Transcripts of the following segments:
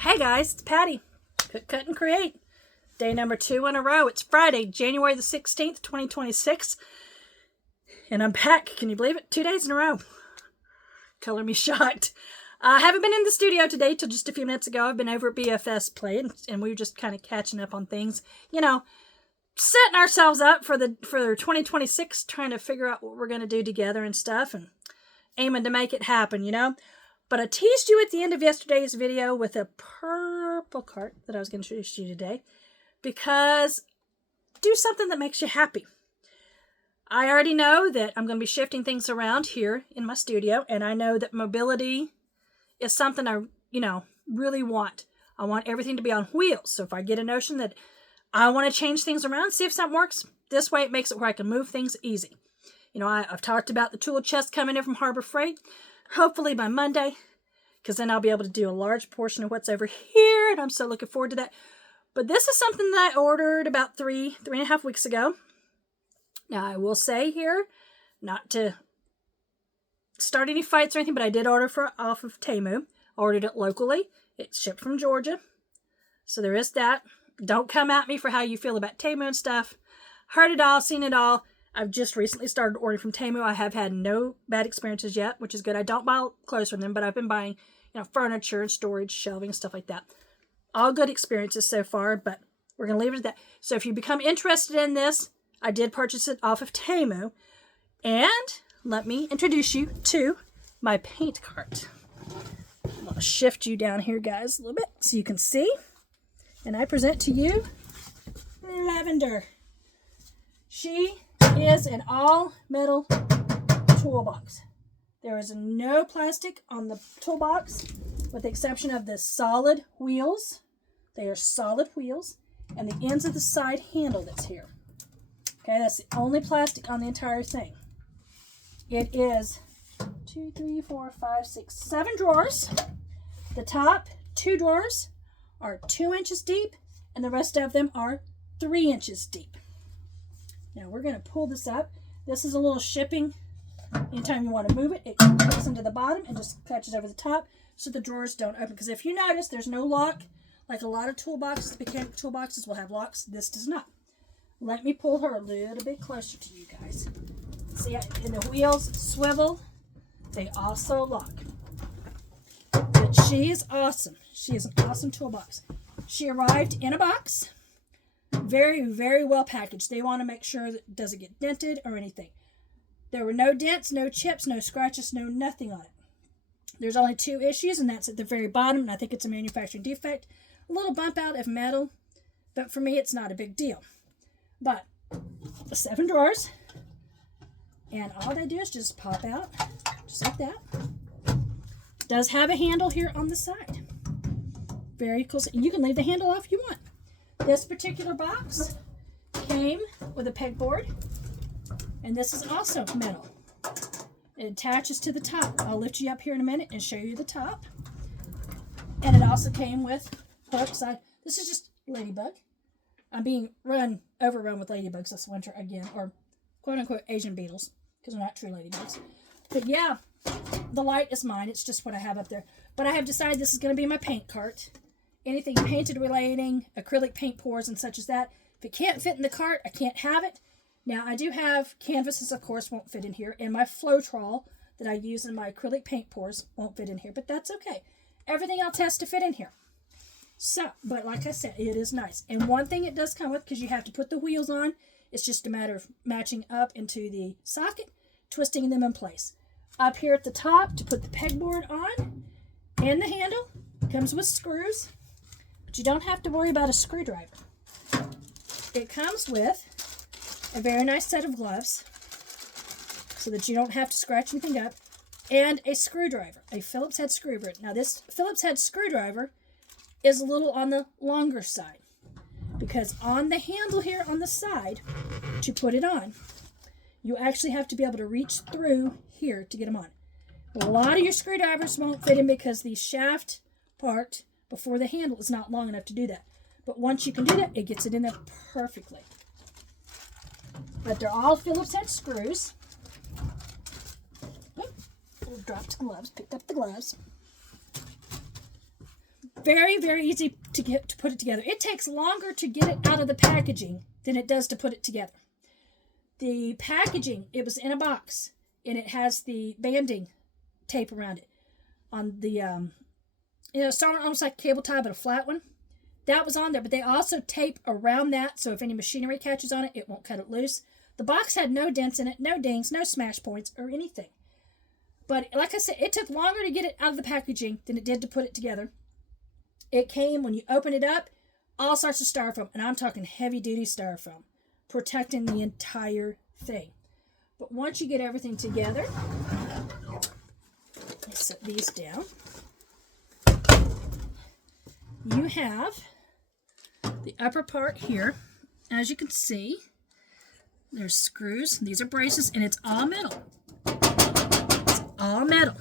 Hey guys, it's Patty. Cook, Cut, and Create. Day number 2 in a row. It's Friday, January the 16th, 2026. And I'm back. Can you believe it? 2 days in a row. Color me shocked. I haven't been in the studio today till just a few minutes ago. I've been over at BFS Play, and we were just kind of catching up on things. You know, setting ourselves up for 2026, trying to figure out what we're going to do together and stuff, and aiming to make it happen, you know. But I teased you at the end of yesterday's video with a purple cart that I was going to introduce to you today, because do something that makes you happy. I already know that I'm going to be shifting things around here in my studio, and I know that mobility is something I, really want. I want everything to be on wheels. So if I get a notion that I want to change things around, see if something works, this way it makes it where I can move things easy. I've talked about the tool chest coming in from Harbor Freight. Hopefully by Monday, because then I'll be able to do a large portion of what's over here, and I'm so looking forward to that. But this is something that I ordered about three and a half weeks ago. Now, I will say here, not to start any fights or anything, but I did order off of Temu. I ordered it locally. It's shipped from Georgia. So there is that. Don't come at me for how you feel about Temu and stuff. Heard it all, seen it all. I've just recently started ordering from Temu. I have had no bad experiences yet, which is good. I don't buy clothes from them, but I've been buying, furniture and storage, shelving, stuff like that. All good experiences so far, but we're going to leave it at that. So if you become interested in this, I did purchase it off of Temu. And let me introduce you to my paint cart. I'm going to shift you down here, guys, a little bit so you can see. And I present to you Lavender. She is an all-metal toolbox. There is no plastic on the toolbox, with the exception of the solid wheels. They are solid wheels, and the ends of the side handle that's here. Okay, that's the only plastic on the entire thing. It is 2, 3, 4, 5, 6, 7 drawers. The top 2 drawers are 2 inches deep, and the rest of them are 3 inches deep. Now we're going to pull this up. This is a little shipping. Anytime you want to move it, it clicks into the bottom and just catches over the top so the drawers don't open. Because if you notice, there's no lock. Like a lot of toolboxes, mechanical toolboxes will have locks. This does not. Let me pull her a little bit closer to you guys. See, and the wheels swivel. They also lock. But she is awesome. She is an awesome toolbox. She arrived in a box. Very, very well packaged. They want to make sure that it doesn't get dented or anything. There were no dents, no chips, no scratches, no nothing on it. There's only 2 issues, and that's at the very bottom, and I think it's a manufacturing defect. A little bump out of metal, but for me, it's not a big deal. But 7 drawers, and all they do is just pop out, just like that. It does have a handle here on the side. Very cool. You can leave the handle off if you want. This particular box came with a pegboard, and this is also metal. It attaches to the top. I'll lift you up here in a minute and show you the top. And it also came with hooks. This is just ladybug. I'm being overrun with ladybugs this winter again, or quote-unquote Asian beetles, because they're not true ladybugs. But yeah, the light is mine. It's just what I have up there. But I have decided this is going to be my paint cart. Anything painted relating, acrylic paint pours and such as that. If it can't fit in the cart, I can't have it. Now, I do have canvases, of course, won't fit in here. And my Floetrol that I use in my acrylic paint pours won't fit in here. But that's okay. Everything else has to fit in here. So, but like I said, it is nice. And one thing it does come with, because you have to put the wheels on, it's just a matter of matching up into the socket, twisting them in place. Up here at the top, to put the pegboard on, and the handle, comes with screws. But you don't have to worry about a screwdriver. It comes with a very nice set of gloves so that you don't have to scratch anything up, and a screwdriver, a Phillips head screwdriver. Now this Phillips head screwdriver is a little on the longer side, because on the handle here on the side, to put it on, you actually have to be able to reach through here to get them on. Well, a lot of your screwdrivers won't fit in because the shaft part before the handle is not long enough to do that. But once you can do that, it gets it in there perfectly. But they're all Phillips head screws. Dropped gloves, picked up the gloves. very, very easy to put it together. It takes longer to get it out of the packaging than it does to put it together. The packaging, it was in a box, and it has the banding tape around it on the, almost like cable tie, but a flat one. That was on there, but they also tape around that, so if any machinery catches on it, it won't cut it loose. The box had no dents in it, no dings, no smash points, or anything. But like I said, it took longer to get it out of the packaging than it did to put it together. It came, when you open it up, all sorts of styrofoam, and I'm talking heavy-duty styrofoam, protecting the entire thing. But once you get everything together, let's set these down. You have the upper part here. As you can see, there's screws. These are braces, and it's all metal. It's all metal.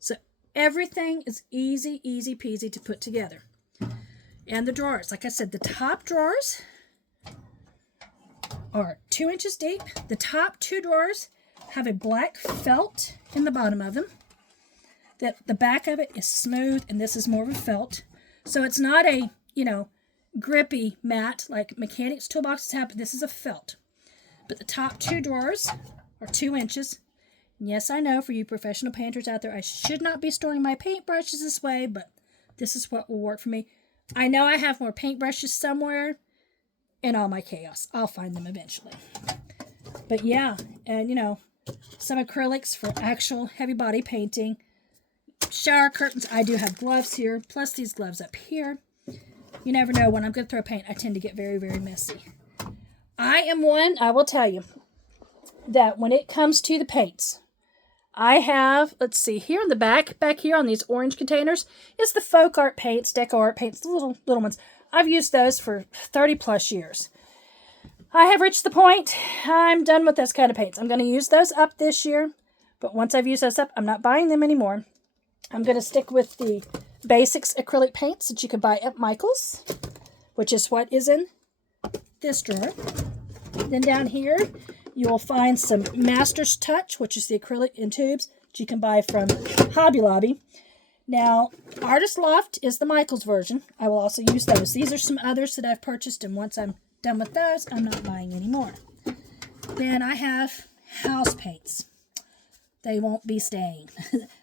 So everything is easy, easy peasy to put together. And the drawers, like I said, the top drawers are 2 inches deep. The top 2 drawers have a black felt in the bottom of them. The back of it is smooth, and this is more of a felt. So it's not a, grippy mat like mechanics toolboxes have, but this is a felt. But the top 2 drawers are 2 inches. And yes, I know for you professional painters out there, I should not be storing my paintbrushes this way, but this is what will work for me. I know I have more paintbrushes somewhere in all my chaos. I'll find them eventually. But yeah, and some acrylics for actual heavy body painting. Shower curtains. I do have gloves here, plus these gloves up here. You never know, when I'm going to throw paint, I tend to get very, very messy. I will tell you, that when it comes to the paints, I have, let's see, here in the back here on these orange containers, is the Folk Art paints, Deco Art paints, the little ones. I've used those for 30 plus years. I have reached the point, I'm done with those kind of paints. I'm going to use those up this year, but once I've used those up, I'm not buying them anymore. I'm going to stick with the Basics acrylic paints that you can buy at Michael's, which is what is in this drawer. Then down here, you will find some Master's Touch, which is the acrylic in tubes that you can buy from Hobby Lobby. Now, Artist Loft is the Michael's version. I will also use those. These are some others that I've purchased, and once I'm done with those, I'm not buying any more. Then I have house paints. They won't be staying.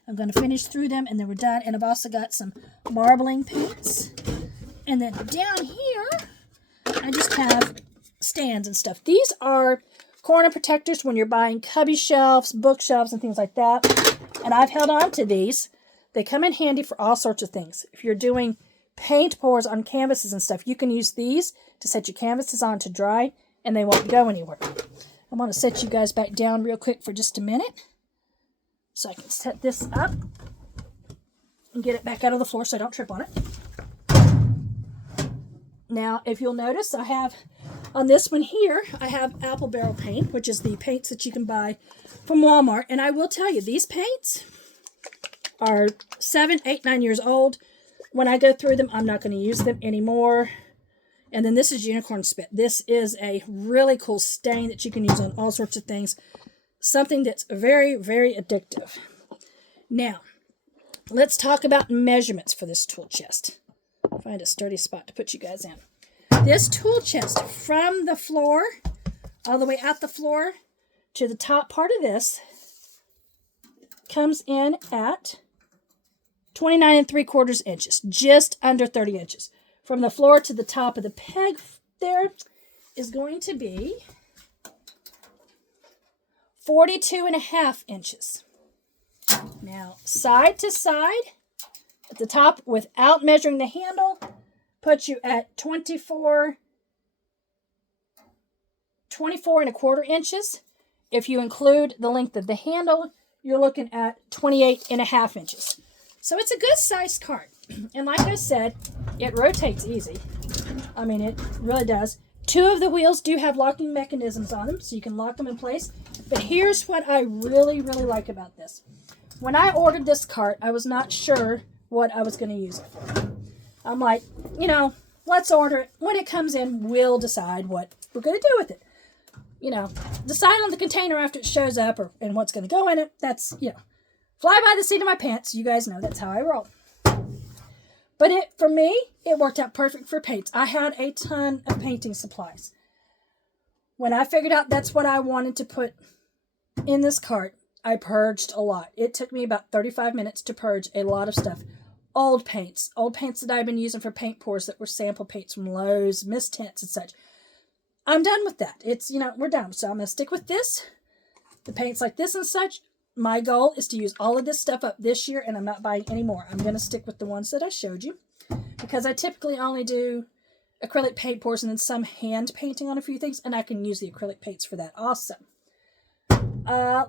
I'm going to finish through them, and then we're done. And I've also got some marbling paints. And then down here, I just have stands and stuff. These are corner protectors when you're buying cubby shelves, bookshelves, and things like that. And I've held on to these. They come in handy for all sorts of things. If you're doing paint pours on canvases and stuff, you can use these to set your canvases on to dry, and they won't go anywhere. I want to set you guys back down real quick for just a minute, so I can set this up and get it back out of the floor so I don't trip on it. Now, if you'll notice, I have, on this one here, I have Apple Barrel paint, which is the paints that you can buy from Walmart. And I will tell you, these paints are 7, 8, 9 years old. When I go through them, I'm not going to use them anymore. And then this is Unicorn Spit. This is a really cool stain that you can use on all sorts of things. Something that's very, very addictive. Now, let's talk about measurements for this tool chest. Find a sturdy spot to put you guys in. This tool chest, from the floor, all the way out the floor to the top part of this, comes in at 29 3/4 inches, just under 30 inches. From the floor to the top of the peg there is going to be 42.5 inches. Now, side to side, at the top, without measuring the handle, puts you at 24 1/4 inches. If you include the length of the handle, you're looking at 28.5 inches. So it's a good sized cart. And like I said, it rotates easy. I mean, it really does. 2 of the wheels do have locking mechanisms on them, so you can lock them in place. But here's what I really, really like about this. When I ordered this cart, I was not sure what I was going to use it for. I'm like, let's order it. When it comes in, we'll decide what we're going to do with it. Decide on the container after it shows up and what's going to go in it. That's, fly by the seat of my pants. You guys know that's how I roll. But for me, it worked out perfect for paints. I had a ton of painting supplies. When I figured out that's what I wanted to put in this cart, I purged a lot. It took me about 35 minutes to purge a lot of stuff. Old paints that I've been using for paint pours that were sample paints from Lowe's, Mist Tints and such. I'm done with that. It's, we're done. So I'm going to stick with this. The paints like this and such. My goal is to use all of this stuff up this year, and I'm not buying any more. I'm going to stick with the ones that I showed you, because I typically only do acrylic paint pours and then some hand painting on a few things, and I can use the acrylic paints for that also.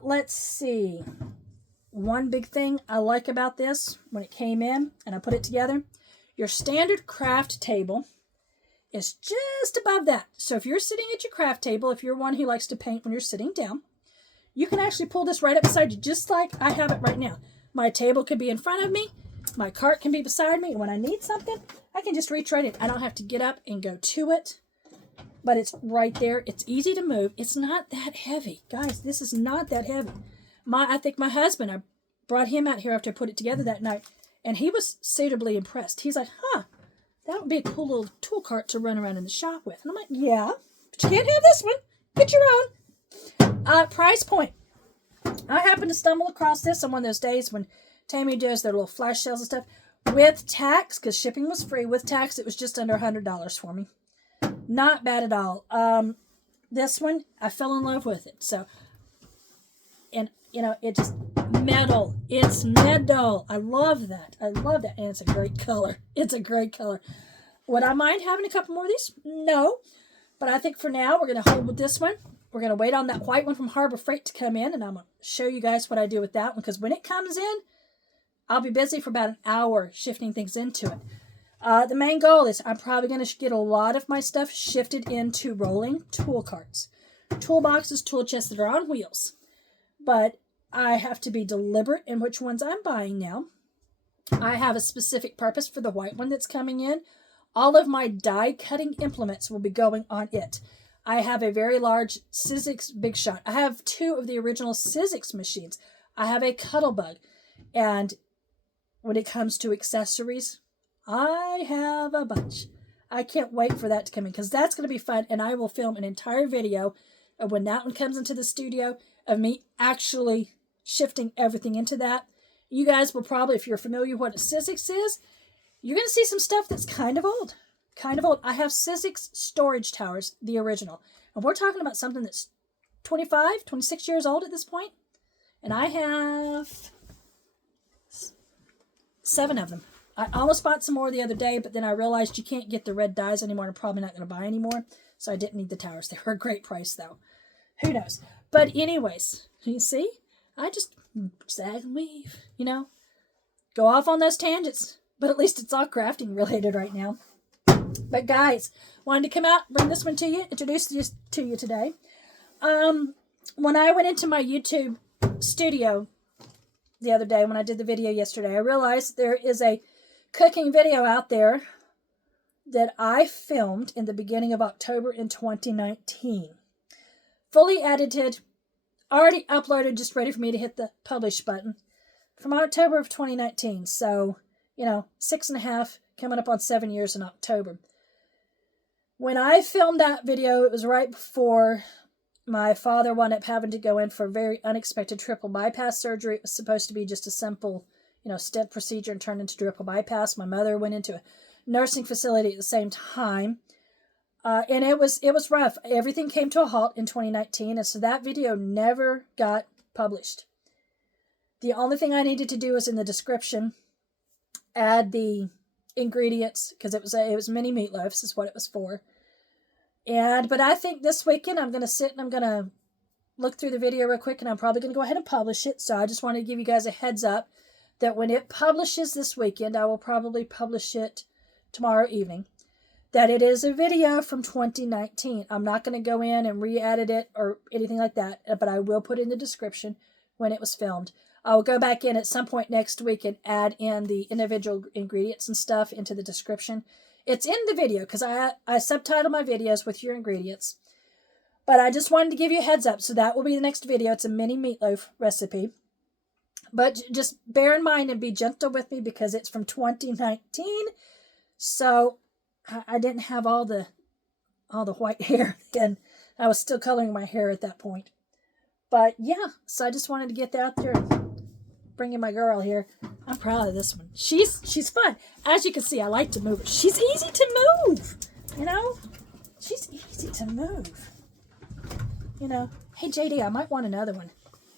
Let's see. One big thing I like about this, when it came in and I put it together, your standard craft table is just above that. So if you're sitting at your craft table, if you're one who likes to paint when you're sitting down, you can actually pull this right up beside you, just like I have it right now. My table could be in front of me. My cart can be beside me. And when I need something, I can just reach right in. I don't have to get up and go to it. But it's right there. It's easy to move. It's not that heavy. Guys, this is not that heavy. I think my husband, I brought him out here after I put it together that night, and he was suitably impressed. He's like, that would be a cool little tool cart to run around in the shop with. And I'm like, yeah, but you can't have this one. Get your own. Price point. I happened to stumble across this on one of those days when Tammy does their little flash sales and stuff. With tax, because shipping was free, with tax, it was just under $100 for me. Not bad at all. This one, I fell in love with it. So, and, it's just metal. It's metal. I love that. I love that. And it's a great color. It's a great color. Would I mind having a couple more of these? No. But I think for now, we're going to hold with this one. We're going to wait on that white one from Harbor Freight to come in, and I'm going to show you guys what I do with that one, because when it comes in, I'll be busy for about an hour shifting things into it. The main goal is I'm probably going to get a lot of my stuff shifted into rolling tool carts. Toolboxes, tool chests that are on wheels. But I have to be deliberate in which ones I'm buying now. I have a specific purpose for the white one that's coming in. All of my die cutting implements will be going on it. I have a very large Sizzix Big Shot. I have 2 of the original Sizzix machines. I have a Cuttlebug. And when it comes to accessories, I have a bunch. I can't wait for that to come in, because that's going to be fun, and I will film an entire video of when that one comes into the studio of me actually shifting everything into that. You guys will probably, if you're familiar with what a Sizzix is, you're going to see some stuff that's kind of old. Kind of old. I have Sizzix storage towers, the original. And we're talking about something that's 25, 26 years old at this point. And I have 7 of them. I almost bought some more the other day, but then I realized you can't get the red dies anymore, and I'm probably not going to buy anymore. So I didn't need the towers. They were a great price, though. Who knows? But anyways, you see? I just zag and weave, Go off on those tangents. But at least it's all crafting related right now. But guys, wanted to come out, bring this one to you, introduce this to you today. When I went into my YouTube studio the other day, when I did the video yesterday, I realized there is a cooking video out there that I filmed in the beginning of October in 2019. Fully edited, already uploaded, just ready for me to hit the publish button from October of 2019. So, 6.5, coming up on 7 years in October. When I filmed that video, it was right before my father wound up having to go in for a very unexpected triple bypass surgery. It was supposed to be just a simple, stent procedure and turned into triple bypass. My mother went into a nursing facility at the same time. And it was rough. Everything came to a halt in 2019. And so that video never got published. The only thing I needed to do was in the description, add the ingredients, because it was mini meatloafs is what it was for. But I think this weekend I'm going to sit and I'm going to look through the video real quick, and I'm probably going to go ahead and publish it. So I just wanted to give you guys a heads up that when it publishes this weekend, I will probably publish it tomorrow evening, that it is a video from 2019. I'm not going to go in and re-edit it or anything like that, but I will put in the description when it was filmed. I will go back in at some point next week and add in the individual ingredients and stuff into the description. It's in the video because I subtitle my videos with your ingredients. But I just wanted to give you a heads up. So that will be the next video. It's a mini meatloaf recipe. But just bear in mind and be gentle with me because it's from 2019. So I didn't have all the white hair, and I was still coloring my hair at that point. But yeah, so I just wanted to get that out there and bring in my girl here. I'm proud of this one. She's fun. As you can see, I like to move her. She's easy to move, you know? She's easy to move. You know, hey JD, I might want another one.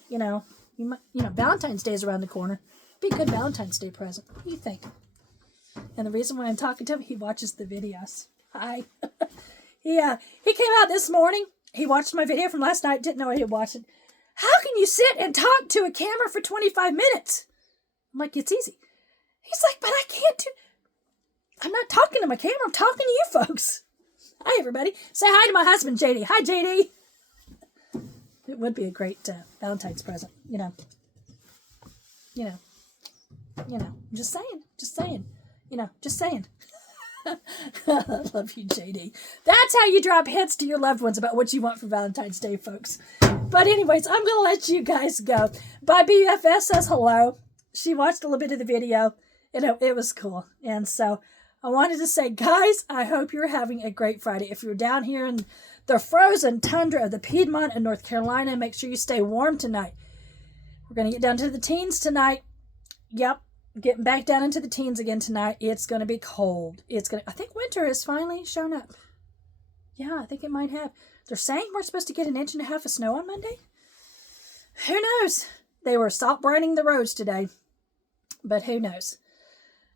You know, Valentine's Day is around the corner. Be a good Valentine's Day present. What do you think? And the reason why I'm talking to him, he watches the videos. Hi. Yeah, he came out this morning. He watched my video from last night. Didn't know he had watched it. How can you sit and talk to a camera for 25 minutes? I'm like, it's easy. He's like, but I can't do... I'm not talking to my camera. I'm talking to you folks. Hi, everybody. Say hi to my husband, JD. Hi, JD. It would be a great Valentine's present, you know. Just saying. I love you, JD. That's how you drop hints to your loved ones about what you want for Valentine's Day, folks. But anyways, I'm going to let you guys go. My BFF says hello. She watched a little bit of the video. It was cool. And so I wanted to say, guys, I hope you're having a great Friday. If you're down here in the frozen tundra of the Piedmont and North Carolina, make sure you stay warm tonight. We're going to get down to the teens tonight. Yep. Getting back down into the teens again tonight. It's going to be cold. I think winter has finally shown up. Yeah, I think it might have. They're saying we're supposed to get 1.5 inches of snow on Monday. Who knows? They were salt brining the roads today. But who knows?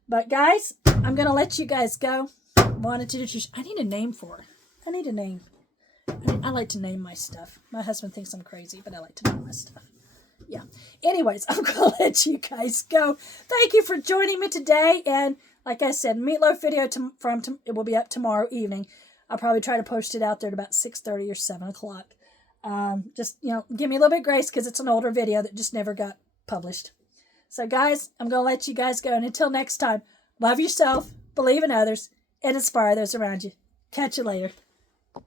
But guys, I'm going to let you guys go. I need a name for her. I need a name. I like to name my stuff. My husband thinks I'm crazy, but I like to name my stuff. Yeah. Anyways, I'm going to let you guys go. Thank you for joining me today. And like I said, Meatloaf video it will be up tomorrow evening. I'll probably try to post it out there at about 6:30 or 7 o'clock. Just, give me a little bit of grace because it's an older video that just never got published. So guys, I'm going to let you guys go. And until next time, love yourself, believe in others, and inspire those around you. Catch you later.